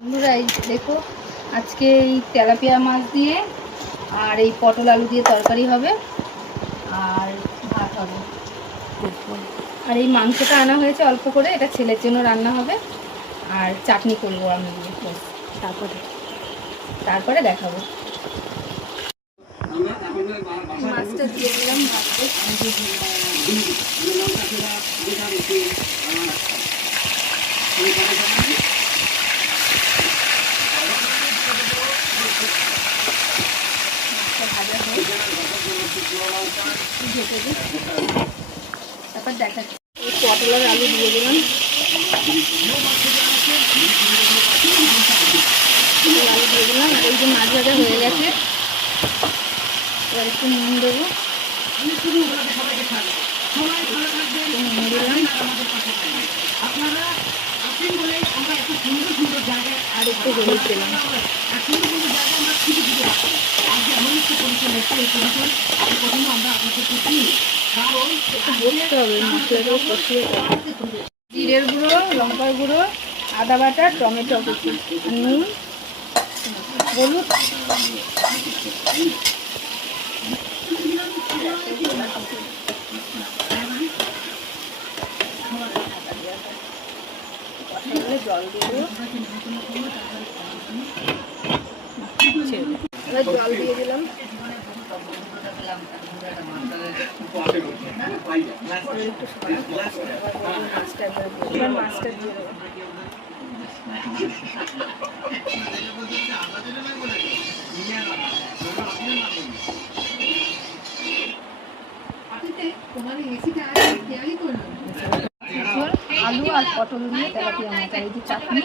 বন্ধুরা এই দেখো, আজকে এই তেলাপিয়া মাছ দিয়ে আর এই পটল আলু দিয়ে তরকারি হবে আর ভাত হবে। আর এই মাংসটা আনা হয়েছে অল্প করে, এটা ছেলের জন্য রান্না হবে আর চাটনি করবো আমি দিয়ে। তারপরে দেখাবো। মাছটা দিয়ে দিলাম ভাতে। তারপর দেখাচ্ছি। এই পটল আর আলু দিয়ে দিলাম। আলু দিয়ে দিলাম। এই যে মাছ ভাজা হয়ে গেছে, এবার একটু নুন দেবো। আর একটু হলুদ দিলাম। বলতে হবে মশলাটাও কষিয়ে জিরের গুঁড়ো, লঙ্কার গুঁড়ো, আদা বাটা, টমেটো কুচি, নুন, হলুদ। জল দিয়ে দেবো। এবার জল দিয়ে দিলাম। মাছটা দিয়ে দেবো। আলু আর পটল দিয়ে তেলাপিয়া মাছ আর এই যে চাটনি।